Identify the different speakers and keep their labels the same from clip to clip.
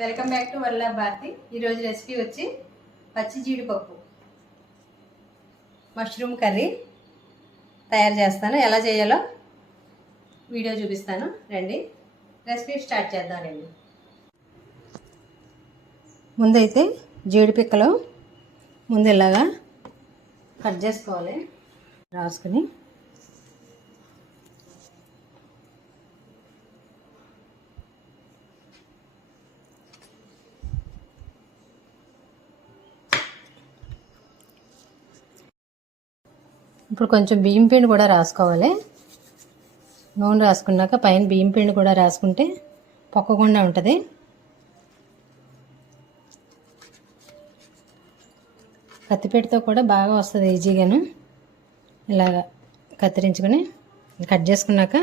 Speaker 1: Welcome back to వల్ల భారతి. ఈరోజు recipe వచ్చి పచ్చి జీడిపప్పు. మష్రూమ్ కర్రీ తయారు చేస్తాను. ఎలా చేయాలో వీడియో చూపిస్తాను. రండి. రెసిపీ స్టార్ట్ చేద్దాం రండి ముందైతే జీడిపిక్కలు ముందు ఇలాగా కట్ చేసుకోవాలి. రాసుకుని ఇప్పుడు కొంచెం బియ్యం పిండి కూడా రాసుకోవాలి. నూనె రాసుకున్నాక పైన బియ్యం పిండి కూడా రాసుకుంటే పొక్కకుండా ఉంటుంది. కత్తిపేటతో కూడా బాగా వస్తుంది ఈజీగాను. ఇలాగ కత్తిరించుకొని కట్ చేసుకున్నాక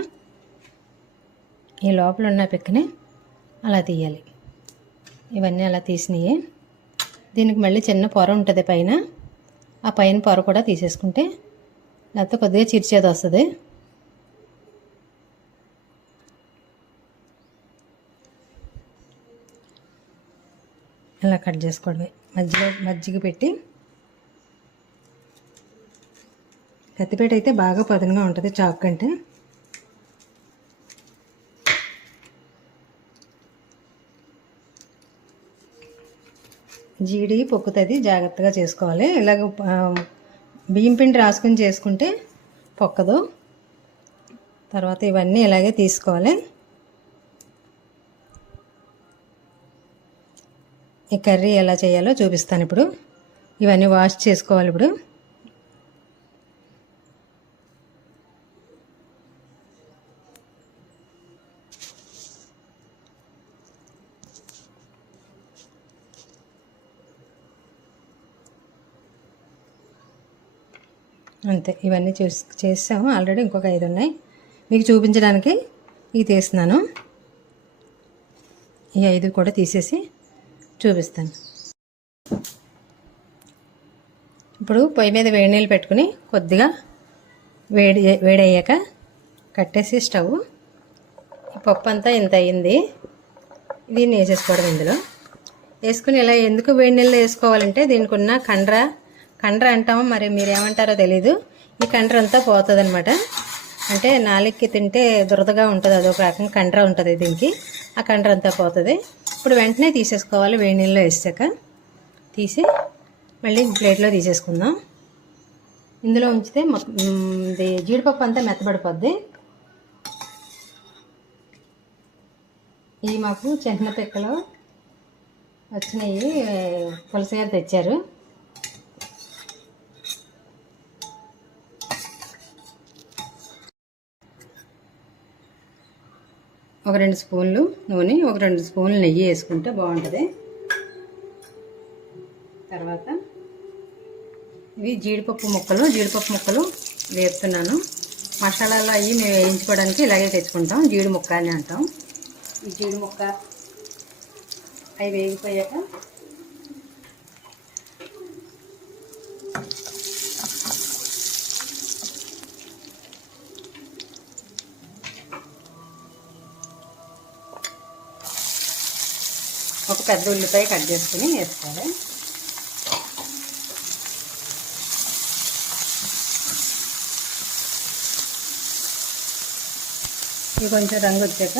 Speaker 1: ఈ లోపల ఉన్న పిక్కని అలా తీయాలి. ఇవన్నీ అలా తీసినాయి. దీనికి మళ్ళీ చిన్న పొర ఉంటుంది పైన. ఆ పైన పొర కూడా తీసేసుకుంటే లేకపోతే కొద్దిగా చిరిచేది వస్తుంది. ఇలా కట్ చేసుకోండి. మజ్జిగ మజ్జిగ పెట్టి కత్తిపేట అయితే బాగా పదునుగా ఉంటుంది చాకు కంటే. జీడి పొక్కుతుంది జాగ్రత్తగా చేసుకోవాలి. ఇలాగ బియ్యం పిండి రాసుకొని చేసుకుంటే పొక్కదు. తర్వాత ఇవన్నీ ఇలాగే తీసుకోవాలి. ఈ కర్రీ ఎలా చేయాలో చూపిస్తాను ఇప్పుడు. ఇవన్నీ వాష్ చేసుకోవాలి ఇప్పుడు. అంతే ఇవన్నీ చూసి చేసాము. ఆల్రెడీ ఇంకొక ఐదు ఉన్నాయి. మీకు చూపించడానికి ఇవి తీస్తున్నాను ఈ ఐదు కూడా తీసేసి చూపిస్తాను. ఇప్పుడు పొయ్యి మీద వేడి నీళ్ళు పెట్టుకుని కొద్దిగా వేడి వేడి అయ్యాక కట్టేసి స్టవ్. పప్పు అంతా ఇంత అయ్యింది. దీన్ని వేసేసుకోవడం ఇందులో. వేసుకుని ఇలా ఎందుకు వేడి నీళ్ళు వేసుకోవాలంటే దీనికి ఉన్న కండ్ర కండ్ర అంటాము? మరి మీరు ఏమంటారో తెలీదు. ఈ కండ్ర అంతా పోతుంది అనమాట అంటే నాలుగుకి తింటే దురదగా ఉంటుంది. అదొక రకం కండ్ర ఉంటుంది దీనికి. ఆ కండ్ర అంతా పోతుంది. ఇప్పుడు వెంటనే తీసేసుకోవాలి. వేడి నీళ్ళలో వేసాక తీసి మళ్ళీ ప్లేట్లో తీసేసుకుందాం. ఇందులో ఉంచితే ఇది జీడిపప్పు అంతా మెత్తబడిపోద్ది. ఇవి మాకు చిన్న పిక్కలు వచ్చినాయి. పులస గారు తెచ్చారు. ఒక రెండు స్పూన్లు నూనె ఒక రెండు స్పూన్లు నెయ్యి వేసుకుంటే బాగుంటుంది. తర్వాత ఇవి జీడిపప్పు ముక్కలు జీడిపప్పు ముక్కలు వేపుతున్నాను. మసాలాలు అవి మేము వేయించుకోవడానికి ఇలాగే తెచ్చుకుంటాం జీడి ముక్క అని అంటాం. ఈ జీడి ముక్క అవి వేగిపోయాక ఒక పెద్ద ఉల్లిపాయ కట్ చేసుకుని వేసుకోవాలి. ఇవి కొంచెం రంగు వచ్చాక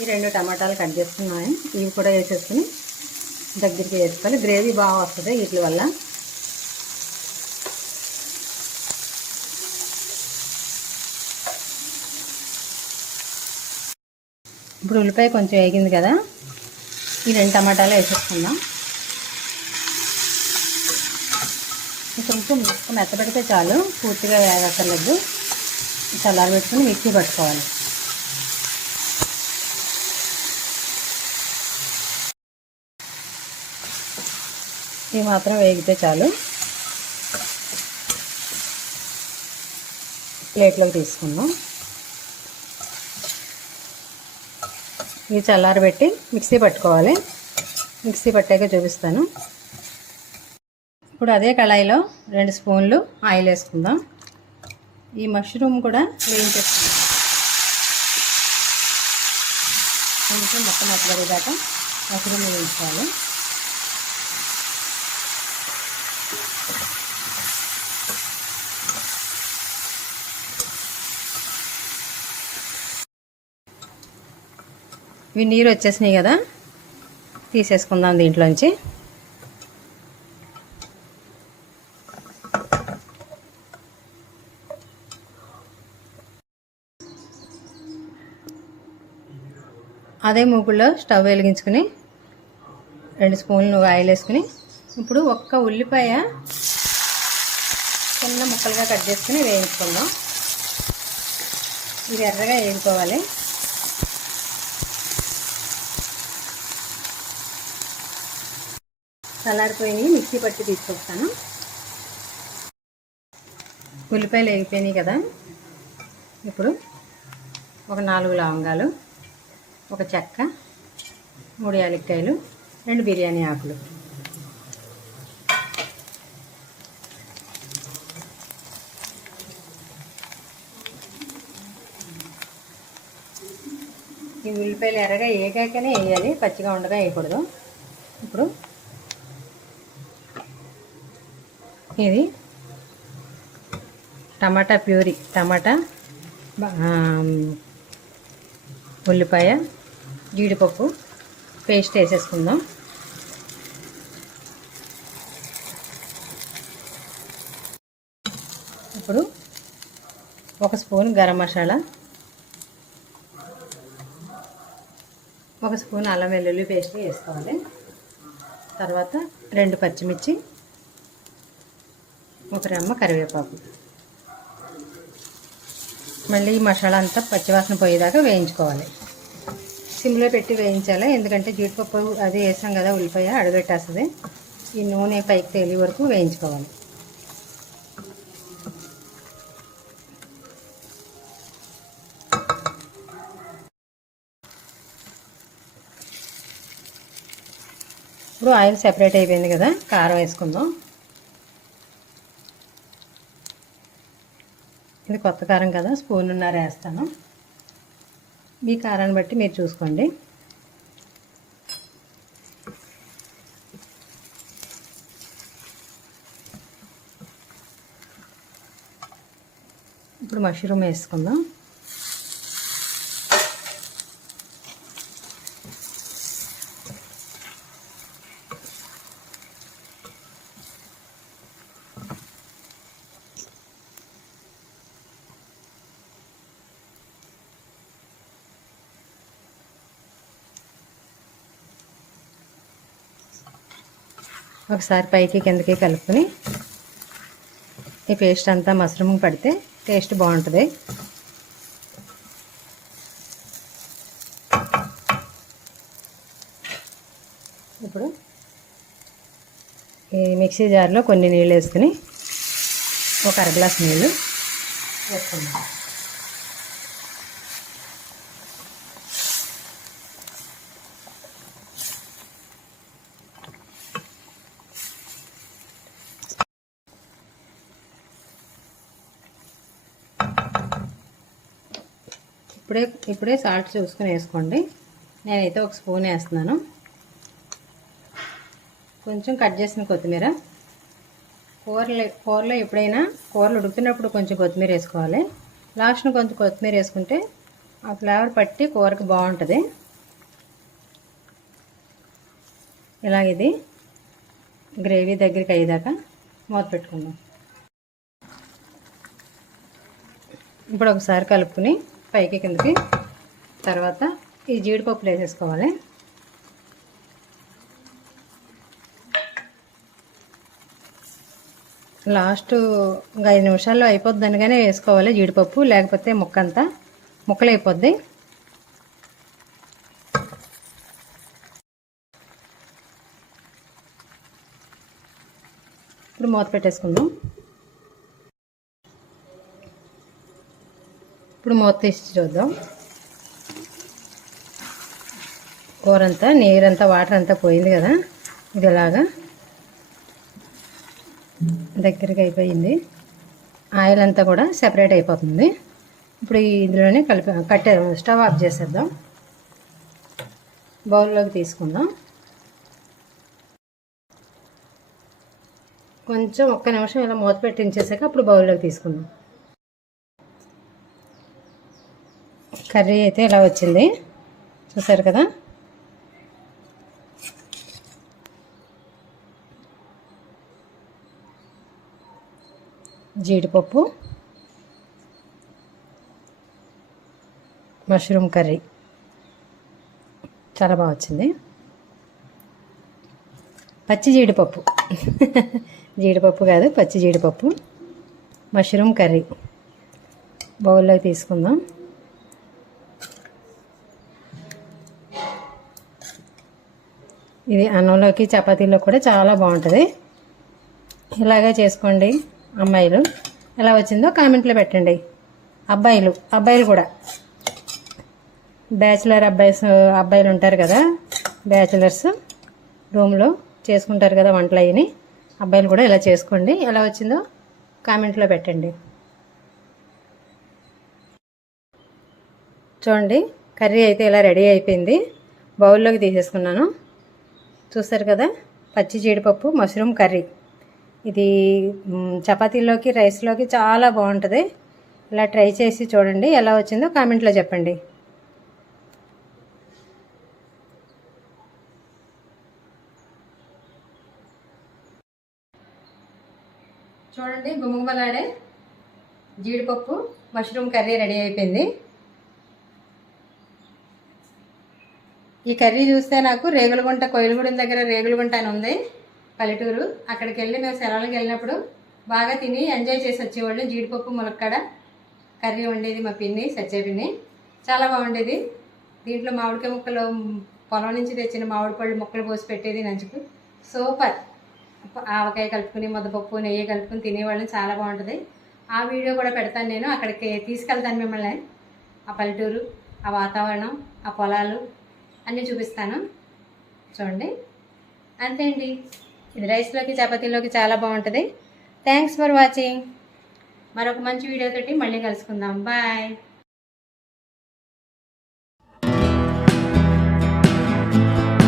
Speaker 1: ఈ రెండు టమాటాలు కట్ చేసుకున్నాయి ఇవి కూడా వేసేసుకుని దగ్గరికి వేసుకోవాలి. గ్రేవీ బాగా వస్తుంది వీటి వల్ల. ఇప్పుడు ఉల్లిపాయ కొంచెం వేగింది కదా. ఈ రెండు టమాటాలు వేసేసుకుందాం. కొంచెం మెత్తబెడితే చాలు పూర్తిగా వేగక్కర్లేదు. చల్లారి పెట్టుకుని మిక్సీ పట్టుకోవాలి. ఇవి మాత్రం వేగితే చాలు. ప్లేట్లోకి తీసుకుందాం. ఇవి చల్లారబెట్టి మిక్సీ పట్టుకోవాలి. మిక్సీ పట్టాక చూపిస్తాను. ఇప్పుడు అదే కళాయిలో రెండు స్పూన్లు ఆయిల్ వేసుకుందాం. ఈ మష్రూమ్ కూడా వేయించేసుకుందాం. కొంచెం మొక్క దాకా మష్రూమ్ వేయించాలి. ఇవి నీరు వచ్చేసినాయి కదా తీసేసుకుందాం దీంట్లోంచి. అదే మూకుల్లో స్టవ్ వెలిగించుకుని రెండు స్పూన్లు ఆయిల్ వేసుకుని ఇప్పుడు ఒక్క ఉల్లిపాయ చిన్న ముక్కలుగా కట్ చేసుకుని వేయించుకుందాం. ఇది ఎర్రగా వేయించుకోవాలి. చల్లారిపోయినాయి మిక్సీ పట్టి తీసుకొస్తాను. ఉల్లిపాయలు వేగిపోయినాయి కదా. ఇప్పుడు ఒక నాలుగు లవంగాలు ఒక చెక్క మూడు యాలక్కాయలు రెండు బిర్యానీ ఆకులు. ఈ ఉల్లిపాయలు ఎర్రగా ఏగాకనే వేయాలి పచ్చిగా ఉండగా వేయకూడదు. ఇప్పుడు ఇది టమాటా ప్యూరీ టమాటా ఉల్లిపాయ జీడిపప్పు పేస్ట్ వేసేసుకుందాం. ఇప్పుడు ఒక స్పూన్ గరం మసాలా ఒక స్పూన్ అల్లం వెల్లుల్లి పేస్ట్ వేసుకోవాలి. తర్వాత రెండు పచ్చిమిర్చి ఒక రెమ్మ కరివేపాకు. మళ్ళీ ఈ మసాలా అంతా పచ్చివాసన పోయేదాకా వేయించుకోవాలి. సిమ్లో పెట్టి వేయించాలి? ఎందుకంటే జీడిపప్పు అది వేసాం కదా ఉల్లిపాయ అడగట్టేస్తుంది ఈ నూనె పైకి తేలి వరకు వేయించుకోవాలి. ఇప్పుడు ఆయిల్ సెపరేట్ అయిపోయింది కదా కారం వేసుకుందాం. ఇది కొత్త కారం కదా స్పూన్ ఉన్నర వేస్తాను. మీ కారాన్ని బట్టి మీరు చూసుకోండి. ఇప్పుడు మష్రూమ్ వేసుకుందాం. ఒకసారి పైకి కిందకి కలుపుకొని ఈ పేస్ట్ అంతా మష్రూమ్ పడితే టేస్ట్ బాగుంటుంది. ఇప్పుడు ఈ మిక్సీ జార్లో కొన్ని నీళ్ళు వేసుకుని ఒక అర గ్లాస్ నీళ్ళు వేసుకుందాం. ఇప్పుడే ఇప్పుడే సాల్ట్ చూసుకుని వేసుకోండి. నేనైతే ఒక స్పూన్ వేస్తున్నాను. కొంచెం కట్ చేసిన కొత్తిమీర. కూరలు కూరలో ఎప్పుడైనా కూరలు ఉడుకుతున్నప్పుడు కొంచెం కొత్తిమీర వేసుకోవాలి. లాస్ట్ను కొంచెం కొత్తిమీర వేసుకుంటే ఆ ఫ్లేవర్ పట్టి కూరకి బాగుంటుంది. ఇలాగిది గ్రేవీ దగ్గరికి అయ్యేదాకా మూత పెట్టుకుందాం. ఇప్పుడు ఒకసారి కలుపుకుని పైకి కిందకి. తర్వాత ఈ జీడిపప్పులు వేసేసుకోవాలి లాస్ట్ ఐదు నిమిషాల్లో అయిపోద్ది అనగానే వేసుకోవాలి జీడిపప్పు లేకపోతే ముక్క అంతా ముక్కలు అయిపోద్ది ఇప్పుడు మూత పెట్టేసుకుందాం. ఇప్పుడు మూత తీసి చూద్దాం. కూరంతా నీరంతా వాటర్ అంతా పోయింది కదా? ఇది ఇలాగా దగ్గరికి అయిపోయింది. ఆయిల్ అంతా కూడా సెపరేట్ అయిపోతుంది. ఇప్పుడు ఇందులోనే కలిపి కట్టే స్టవ్ ఆఫ్ చేసేద్దాం. బౌల్లోకి తీసుకుందాం. కొంచెం ఒక్క నిమిషం ఇలా మూత పెట్టించేసాక అప్పుడు బౌల్లోకి తీసుకుందాం. కర్రీ అయితే ఇలా వచ్చింది. చూసారు కదా? జీడిపప్పు మష్రూమ్ కర్రీ. చాలా బాగా వచ్చింది. పచ్చి జీడిపప్పు. జీడిపప్పు కాదు పచ్చి జీడిపప్పు. Mushroom curry. బౌల్లోకి తీసుకుందాం. ఇది అన్నంలోకి చపాతీలో కూడా చాలా బాగుంటుంది. ఇలాగే చేసుకోండి అమ్మాయిలు. ఎలా వచ్చిందో కామెంట్లో పెట్టండి. అబ్బాయిలు అబ్బాయిలు కూడా. బ్యాచిలర్ అబ్బాయిస్ అబ్బాయిలు ఉంటారు కదా బ్యాచిలర్స్ రూమ్లో చేసుకుంటారు కదా వంటలు అయ్యి అబ్బాయిలు కూడా ఇలా చేసుకోండి. ఎలా వచ్చిందో కామెంట్లో పెట్టండి. చూడండి కర్రీ అయితే ఇలా రెడీ అయిపోయింది. బౌల్లోకి తీసేసుకున్నాను. చూస్తారు కదా? పచ్చి జీడిపప్పు మష్రూమ్ కర్రీ. ఇది చపాతీలోకి రైస్లోకి చాలా బాగుంటుంది. ఇలా ట్రై చేసి చూడండి. ఎలా వచ్చిందో కామెంట్లో చెప్పండి. చూడండి గుమగుమలాడే జీడిపప్పు మష్రూమ్ కర్రీ రెడీ అయిపోయింది. ఈ కర్రీ చూస్తే నాకు రేగులగుంట కొయిలగూడెం దగ్గర రేగులగుంట అని ఉంది పల్లెటూరు. అక్కడికి వెళ్ళి మేము సెలవులకు వెళ్ళినప్పుడు బాగా తిని ఎంజాయ్ చేసి వచ్చేవాళ్ళు. జీడిపప్పు ములక్కడ కర్రీ వండేది మా పిన్ని సచ్చే పిన్ని. చాలా బాగుండేది. దీంట్లో మామిడికాయ ముక్కలు పొలం నుంచి తెచ్చిన మామిడి పళ్ళు ముక్కలు పోసి పెట్టేది నంచుకు. సూపర్. ఆవకాయ కలుపుకుని ముద్దపప్పు నెయ్యి కలుపుకుని తినేవాళ్ళని చాలా బాగుంటుంది. ఆ వీడియో కూడా పెడతాను నేను. అక్కడికి తీసుకెళ్తాను మిమ్మల్ని. ఆ పల్లెటూరు ఆ వాతావరణం ఆ పొలాలు అన్నీ చూపిస్తాను. చూడండి. అంతే అండి. ఇది రైస్లోకి చపాతీలోకి చాలా బాగుంటుంది. థ్యాంక్స్ ఫర్ వాచింగ్ మరొక మంచి వీడియోతోటి మళ్ళీ కలుసుకుందాం. బాయ్